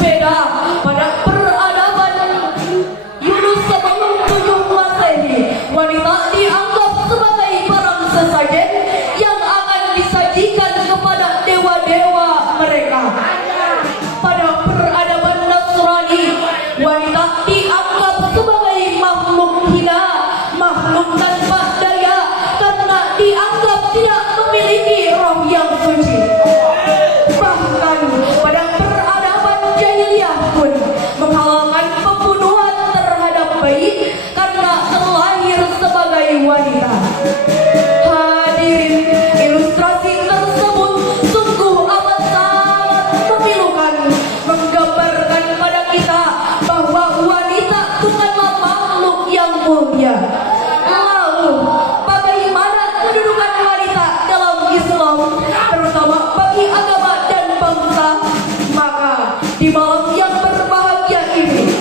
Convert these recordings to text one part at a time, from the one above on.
berbeda pada peradaban Yunus sebelum 7 Masehi. Wanita dianggap sebagai barang sesajen yang akan disajikan kepada dewa-dewa mereka. Pada peradaban Nasrani, wanita dianggap sebagai makhluk hina, makhluk tanpa daya, karena dianggap tidak memiliki roh yang suci. Bahkan pada peradaban jahiliyah pun menghalalkan pembunuhan terhadap bayi karena terlahir sebagai wanita. Hadirin, ilustrasi tersebut sungguh amat sangat memilukan, menggambarkan pada kita bahwa wanita bukanlah makhluk yang mulia. Lalu, bagaimana kedudukan wanita dalam Islam, terutama bagi agama dan bangsa? Maka di malam yang berbahagia ini,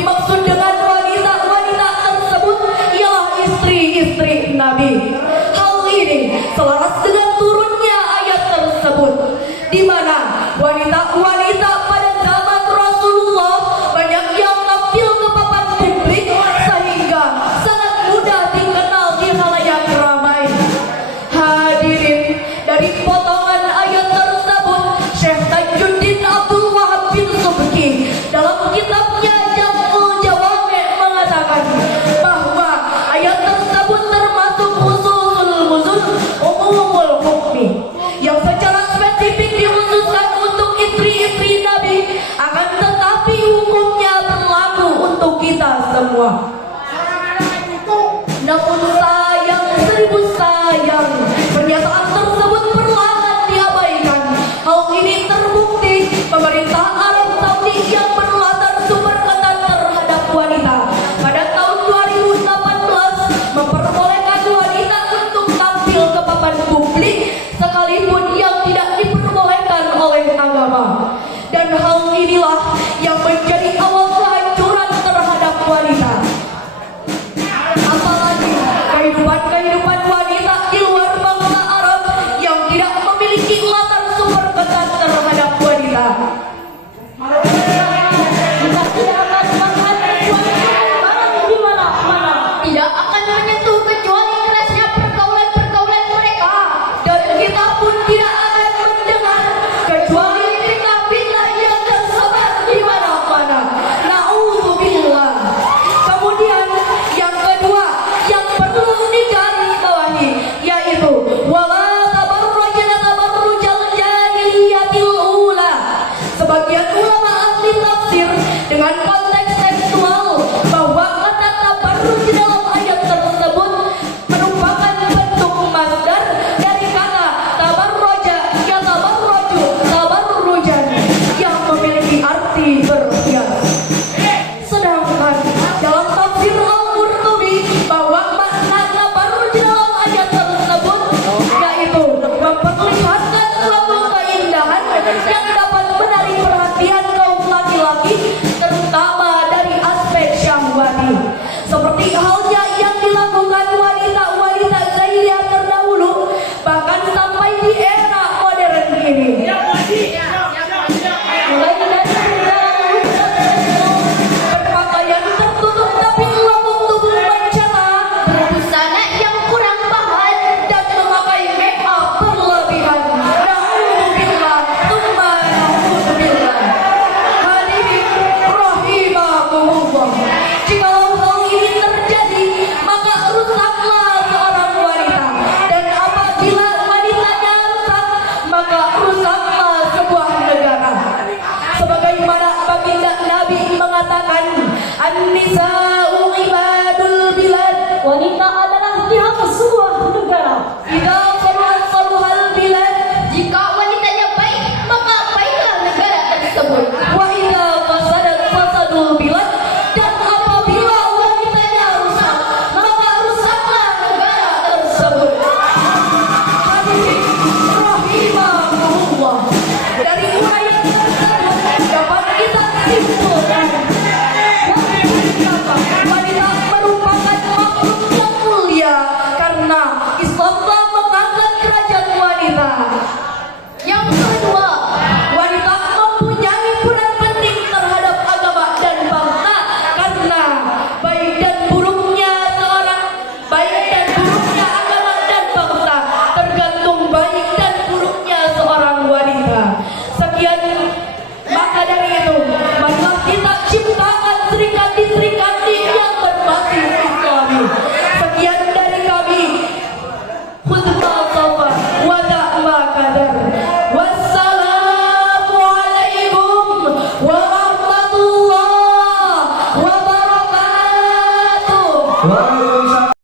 dimaksud dengan wanita-wanita tersebut ialah istri-istri Nabi. Hal ini selaras dengan turunnya ayat tersebut, di mana wanita-wanita pada zaman Rasulullah banyak yang tampil ke papan publik sehingga sangat mudah dikenal di khalayak ramai. Hadirin, dari potongan ayat tersebut Syekh Tajuddin Abdul Wahab bin Subki dalam kitabnya Jam'ul Jawami' mengatakan bahwa ayat tersebut termasuk khususul muzul umumul hukmi, yang secara spesifik dikhususkan untuk istri-istri Nabi, akan tetapi hukumnya berlaku untuk kita semua. Namun sayang, seribu sayang, pernyataan tersebut perlahan diabaikan. Hal ini terbukti pemerintah Arab Saudi yang berlatar sumber ketat terhadap wanita pada tahun 2018 memperbolehkan wanita untuk tampil ke papan publik sekalipun yang tidak diperbolehkan oleh agama. Dan hal inilah yang menjadi awal kehancuran terhadap wanita. Apalagi kehidupan wanita di luar bangsa Arab yang tidak memiliki latar sumber ketat terhadap wanita. Kita tidak akan menghancurkan wanita di mana-mana. Tidak akan menyentuh kecuali kerasnya pergaulan mereka. Dan kita pun tidak akan mendengar kecuali fitnah-fitnah yang tersebar di mana-mana. Na'udzubillah. Kemudian yang kedua yang perlu digarisbawahi yaitu wala tabarrujna tabarrujal jahiliyatil ula. Sebagian ulama ahli tafsir dengan konteks tekstual bahwa kata tabarruj dalam ayat tersebut merupakan bentuk masdar dari kata tabarroja ya tabarroju tabarrujan yang memiliki arti berhias. Sedangkan dalam tafsir Al-Qurtubi bahwa makna tabarruj dalam ayat tersebut yaitu memperlihatkan suatu keindahan yang dapat menarik perhatian kaum laki-laki, terutama dari aspek syahwati, seperti halnya yang dilakukan wanita-wanita jahiliyah terdahulu, bahkan sampai di era modern ini. Mulai dari berpakaian tertutup tapi melambung tubuh mencetak, berbusana yang kurang pahal, dan memakai make up berlebihan. Na'udzubillah, tsumma na'udzubillah. Hadirin rahimakumullah. Jikalau hal ini terjadi, maka rusaklah seorang wanita. Dan apabila wanitanya rusak, maka rusaklah sebuah negara. Sebagaimana baginda Nabi mengatakan, An-nisa